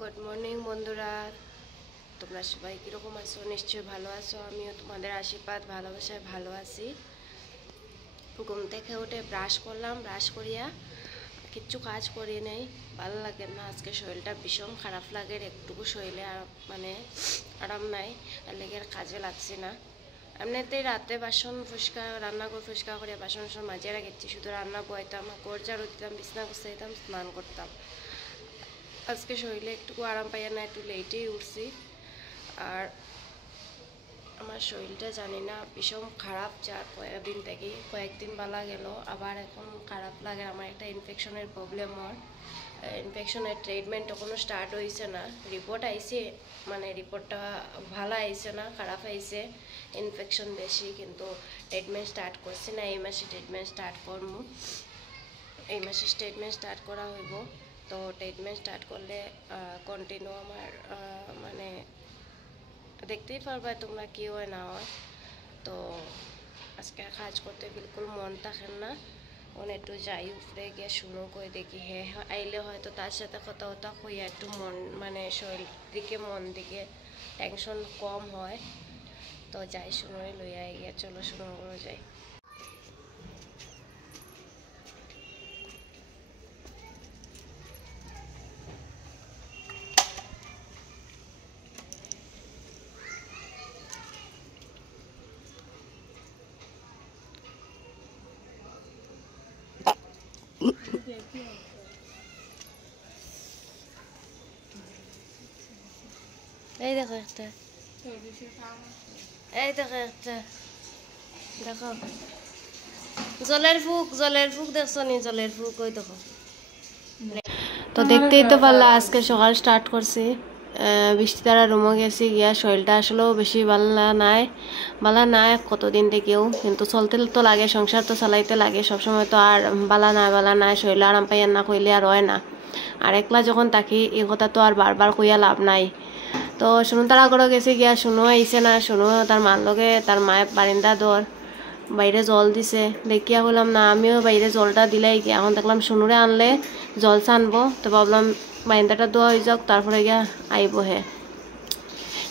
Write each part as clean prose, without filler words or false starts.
Good morning বন্ধুরা, তোমরা সবাই কীরকম আছো? নিশ্চয়ই ভালো আছো। আমিও তোমাদের আশীর্বাদ ভালোবাসায় ভালো আছি। ঘুম থেকে উঠে ব্রাশ করলাম, ব্রাশ করিয়া কিচ্ছু কাজ করি নাই, ভালো লাগে না। আজকে শরীরটা ভীষণ খারাপ লাগে, একটুকু শরীরে মানে আরাম নাই, এর লেগে কাজে লাগছে না। এমনিতেই রাতে বাসন পরিষ্কার, রান্নাঘর পরিষ্কার করে বাসন মাঝে রেখেছি, শুধু রান্না বইতাম, ঘর ঝাড়ু দিতাম, বিছনা গুছাইতাম, স্নান করতাম। আজকে শরীরে একটু আরাম পাইয়া না, একটু লেটেই উঠছি। আর আমার শরীরটা জানি না ভীষণ খারাপ, যার কয়েকদিন ভালো গেল, আবার এখন খারাপ লাগে। আমার একটা ইনফেকশনের প্রবলেম হয়, ইনফেকশনের ট্রিটমেন্ট এখনো স্টার্ট হয়েছে না। রিপোর্ট আইছে, মানে রিপোর্টটা ভালো আইছে না, খারাপ আইছে, ইনফেকশন বেশি, কিন্তু ট্রিটমেন্ট স্টার্ট করছি না। এই মাসে ট্রিটমেন্ট স্টার্ট করবো, এই মাসে ট্রিটমেন্ট স্টার্ট করা হইব। তো ট্রিটমেন্ট স্টার্ট করলে কন্টিনিউ আমার মানে দেখতেই পারবা তোমরা কি হয় না হয়। তো আজকে কাজ করতে বিলকুল মন থাকে না, মনে একটু যাই উপরে গিয়ে শুনো কই দেখি, হ্যাঁ আইলে হয়তো তার সাথে কথা কইয়া একটু মন, মানে শরীর দিকে মন দিকে টেনশন কম হয়। তো যাই, শুনোই লইয়া গিয়ে, চলো শুনো করে যাই। এই দেখো একটা, এই দেখো একটা, দেখো জলের ফুক দেখছো নি? জলের ফুক ওই দেখো। তো দেখতেই তো পারলা, আজকে সকাল স্টার্ট করছি। বৃষ্টি দ্বারা রুমো গেছি গিয়া, শরীরটা আসলেও বেশি বালা নাই কতদিন থেকেও, কিন্তু চলতে তো লাগে, সংসার তো চালাইতে লাগে সবসময়। তো আর বালা নাই শরীর আরাম পাইয়া না কইলে আর হয় না। আর একলা যখন থাকি এই কথা তো আর বারবার কইয়া লাভ নাই। তো শুনো তারা করে গেছে গিয়া, শুনো আইসে না, শুনো তার মার লগে, তার মায়ের বারিন্দা দর বাইরে জল দিছে, দেখিয়া বললাম না আমিও বাইরে জলটা দিলাই গিয়া। এখন দেখলাম শুনুরে আনলে জল ছানবো, তো ভাবলাম বারিন্দাটা ধোয়া হয়ে যাক, তারপরে গিয়া আইব হে।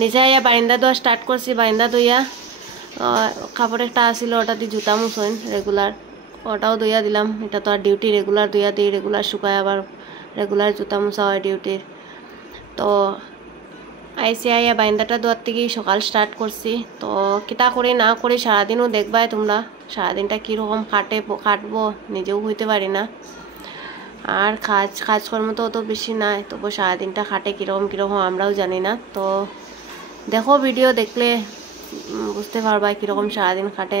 নিজে আইয়া বারিন্দা ধোয়া স্টার্ট করছি। বারিন্দা ধুইয়া কাপড় একটা আসিল, ওটা দিয়ে জুতা মুছইন রেগুলার, ওটাও ধুইয়া দিলাম। এটা তো আর ডিউটি, রেগুলার ধুইয়া দিই, রেগুলার শুকায়, আবার রেগুলার জুতা মুছা হয় ডিউটির। তো আইসি আইয়া বাইন্দাটা দোয়ার থেকেই সকাল স্টার্ট করছি। তো কিতা করি না করি সারাদিনও দেখবাই তোমরা, সারাদিনটা কীরকম কাটবো নিজেও হইতে পারি না। আর কাজকর্ম তো অত বেশি নাই, তবু সারাদিনটা খাটে কীরকম আমরাও জানি না। তো দেখো, ভিডিও দেখলে বুঝতে পারবা কীরকম সারাদিন খাটে।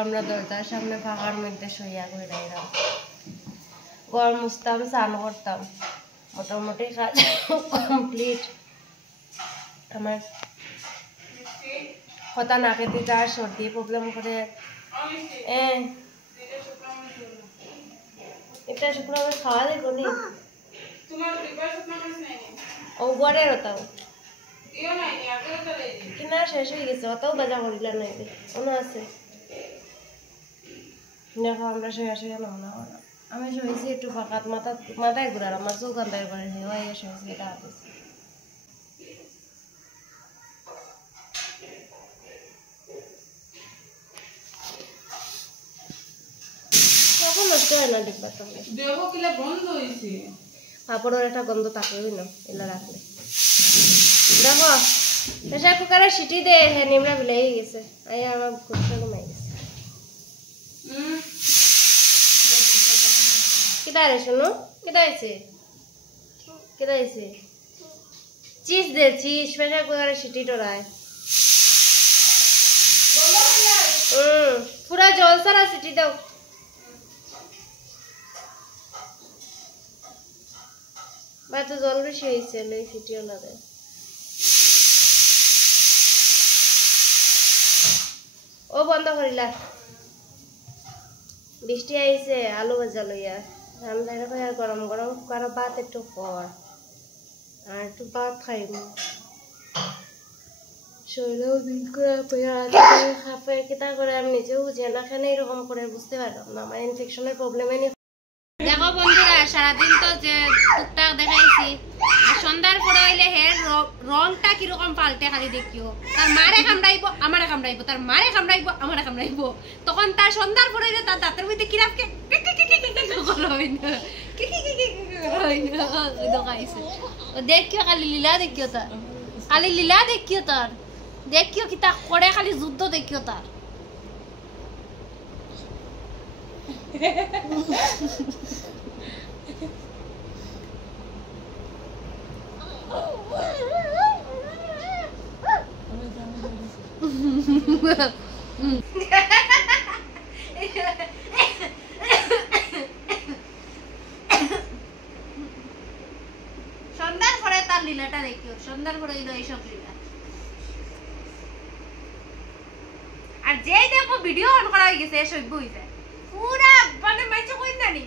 আমরা দরজার সামনে ফাঁকার মধ্যে শুইয়া করে রাইলাম ঘর মুছতাম স্নান করতাম মোটামুটি কাজ কমপ্লিট আমার কথা না খেতে যার সর্দি প্রবলেম করে এটা শুকনো আমি খাওয়া দেখো নি ও গড়ের ওটাও কিনা শেষ হয়ে গেছে অতও বাজা করিলাম না অন্য আছে দেখো আমরা শুয়ে নাও না আমি শুয়েছি একটু ফাঁকাত মাথায় ঘুরার আমার চোখ আন্দার করে হয়ে শুয়েছি এটা হাতেছি কখন নষ্ট হয় না ডিব্বাটা দেখো কিলা বন্ধ হয়েছে পাপড়ের একটা গন্ধ থাকবেই না এলা রাখলে দেখো প্রেসার কুকারে সিটি দে হ্যাঁ নিমড়া বিলাই গেছে আই আমার ঘুরতে ঘুমাই গেছে কেটা রে শোনো কেটা আছে চিজ দে চিজ প্রেসার কুকারে সিটি টোরায় পুরা জল সারা সিটি দাও বা তো জল বেশি হয়েছে লই সিটিও না দেয় ও বন্ধ করিলা বৃষ্টি আইছে আলু ভাজা লইয়া ঠান্ডা করে আর গরম গরম কারো ভাত একটু কর আর একটু ভাত খাইব শরীরেও দিন করে খাপে কেটা করে আমি নিজেও বুঝি না কেন এরকম করে বুঝতে পারলাম না আমার ইনফেকশনের প্রবলেমে নেই দেখো বন্ধুরা সারাদিন তো যে টুকটাক দেখাইছি আর সন্ধ্যার পরে হইলে হের রংটা কিরকম পাল্টে খালি দেখিও তার মারে কামড়াইবো আমারে কামড়াইবো তার মারে কামড়াইবো আমারে কামড়াইবো তখন তার সন্ধ্যার পরে হইলে তার দাঁতের মধ্যে কিরাপকে দেখিও খালি লীলা দেখিও তার দেখিও কি তা করে খালি যুদ্ধ দেখিও তার সন্ধ্যার পরে তার লীলাটা দেখিও সন্ধ্যার পরে এইসব লীলা আর যেই দেখো ভিডিও অন করা হয়ে গেছে সভ্য হয়ে যায় পুরা মানে মাইছে কই জানি